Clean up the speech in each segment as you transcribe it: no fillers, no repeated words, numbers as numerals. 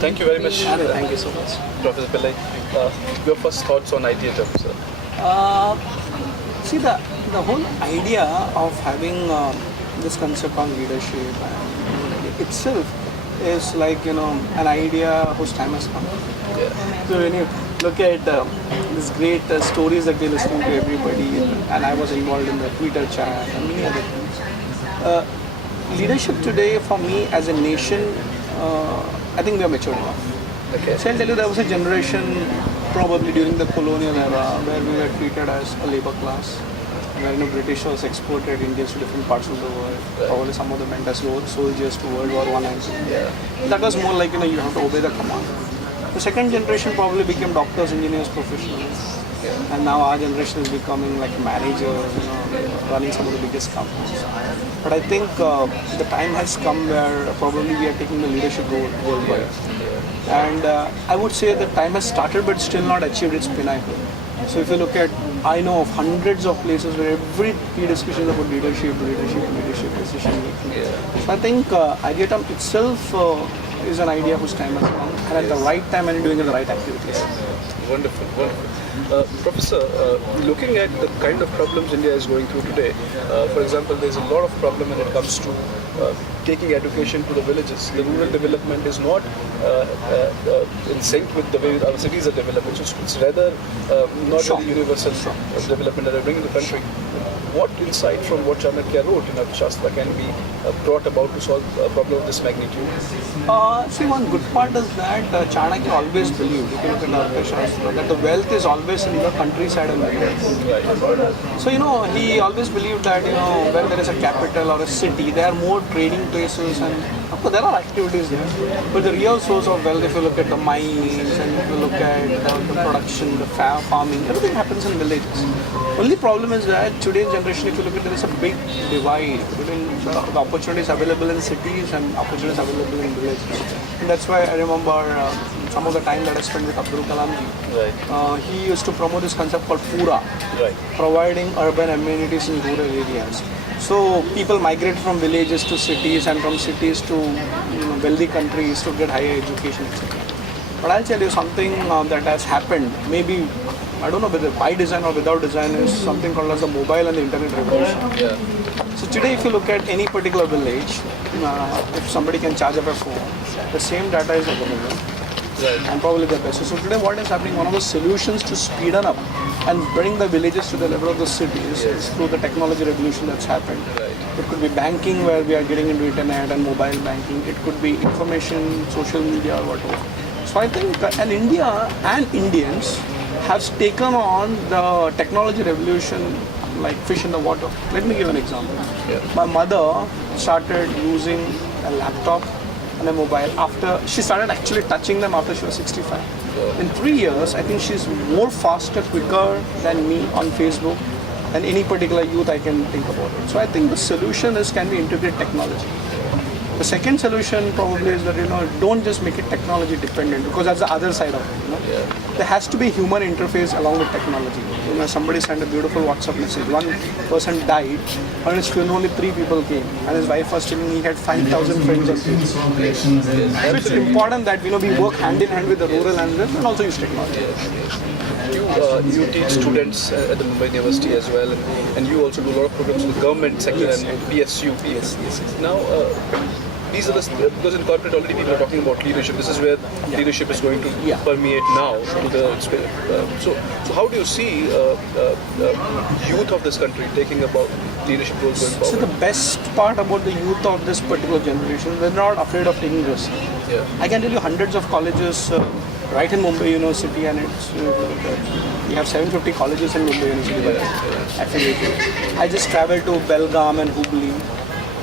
Thank you very much, Thank you so much. Professor Pillai. Your first thoughts on ITHM, sir? Uh, See, the whole idea of having this concept on leadership and itself is like, an idea whose time has come. Yeah. So when you look at these great stories that we're listening to everybody, and I was involved in the Twitter chat and many other things. Leadership today for me as a nation, I think we are mature enough. Okay. So I'll tell you, there was a generation probably during the colonial era where we were treated as a labor class, where British was exported Indians to different parts of the world. Probably some of them went as soldiers to World War I and so on. Yeah. That was more like, you have to obey the command. The second generation probably became doctors, engineers, professionals. And now our generation is becoming like managers, running some of the biggest companies. But I think the time has come where probably we are taking the leadership role worldwide. And I would say the time has started but still not achieved its pinnacle. So if you look at, I know of hundreds of places where every discussion is about leadership, decision making. So I think IDIATM itself is an idea whose time has come, and at the right time and doing the right activities. Wonderful, wonderful. Professor, looking at the kind of problems India is going through today, for example, there's a lot of problem when it comes to taking education to the villages. The rural development is not in sync with the way our cities are developing. So it's rather not very universal development that are bringing the country. What insight from what Chanakya wrote in Arthashastra can be brought about to solve a problem of this magnitude? See, one good part is that Chanakya always believed, if you look at Arthashastra, that the wealth is always in the countryside and the village. So, he always believed that, where there is a capital or a city, there are more trading places and of course there are activities there. But the real source of wealth, if you look at the mines and if you look at the production, the farming, everything happens in villages. Only problem is that today's generation, if you look at, there is a big divide between the opportunities available in cities and opportunities available in villages. And that's why I remember some of the time that I spent with Abdul Kalam ji. He used to promote this concept called Pura, providing urban amenities in rural areas. So people migrate from villages to cities and from cities to wealthy countries to get higher education, etc. But I'll tell you something that has happened, maybe I don't know whether by design or without design, is something called as the mobile and the internet revolution. So today if you look at any particular village, if somebody can charge up a phone, the same data is available. And probably the best. So today what is happening, one of the solutions to speed up and bring the villages to the level of the cities is through the technology revolution that's happened. It could be banking where we are getting into internet and mobile banking. It could be information, social media or whatever. So I think and India and Indians have taken on the technology revolution like fish in the water. Let me give an example. My mother started using a laptop and a mobile after she started actually touching them after she was 65. In 3 years, I think she's more faster, quicker than me on Facebook than any particular youth I can think about it. So I think the solution is, can we integrate technology? The second solution probably is that, don't just make it technology dependent, because that's the other side of it. There has to be human interface along with technology. Somebody sent a beautiful WhatsApp message. One person died, and his funeral only 3 people came, and his wife was telling me he had 5,000 friends on Facebook. So it's important that we work hand in hand with the rural and also use technology. You teach students at the Mumbai University as well, and you also do a lot of programs with the government sector and PSU. Now, these are because in corporate already people are talking about leadership. This is where leadership is going to permeate now to the so how do you see youth of this country taking about leadership roles going forward? So the best part about the youth of this particular generation, they're not afraid of taking risks. I can tell you hundreds of colleges right in Mumbai University, and it's we have 750 colleges in Mumbai University affiliated. I just traveled to Belgaum and Hubli.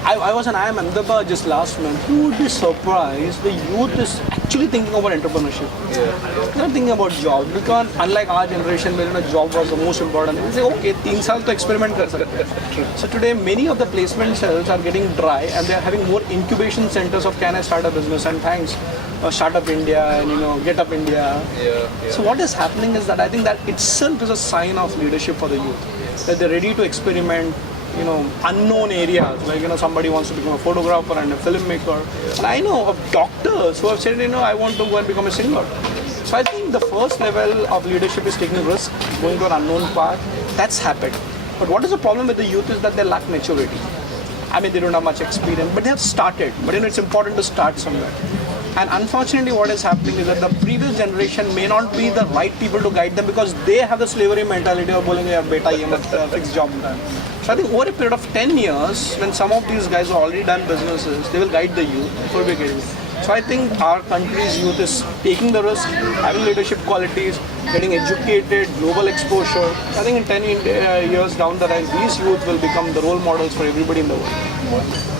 I was in IIM Ahmedabad just last month. You would be surprised, the youth is actually thinking about entrepreneurship. They're not thinking about jobs, because unlike our generation where a job was the most important, they say, okay, 3 saal to experiment kar sakte. So today many of the placement cells are getting dry, and they are having more incubation centers of can I start a business, and thanks Startup India and Get Up India. So what is happening is that I think that itself is a sign of leadership for the youth, that they're ready to experiment unknown areas, like somebody wants to become a photographer and a filmmaker. And I know of doctors who have said, I want to go and become a singer. So I think the first level of leadership is taking risk, going to an unknown path. That's happened. But what is the problem with the youth is that they lack maturity. I mean, they don't have much experience, but they have started. But it's important to start somewhere. And unfortunately, what is happening is that the previous generation may not be the right people to guide them because they have the slavery mentality of saying, "Yeah, beta, ye mat fixed job." So I think over a period of 10 years, when some of these guys have already done businesses, they will guide the youth before we get it. So I think our country's youth is taking the risk, having leadership qualities, getting educated, global exposure. I think in 10 years down the line, these youth will become the role models for everybody in the world.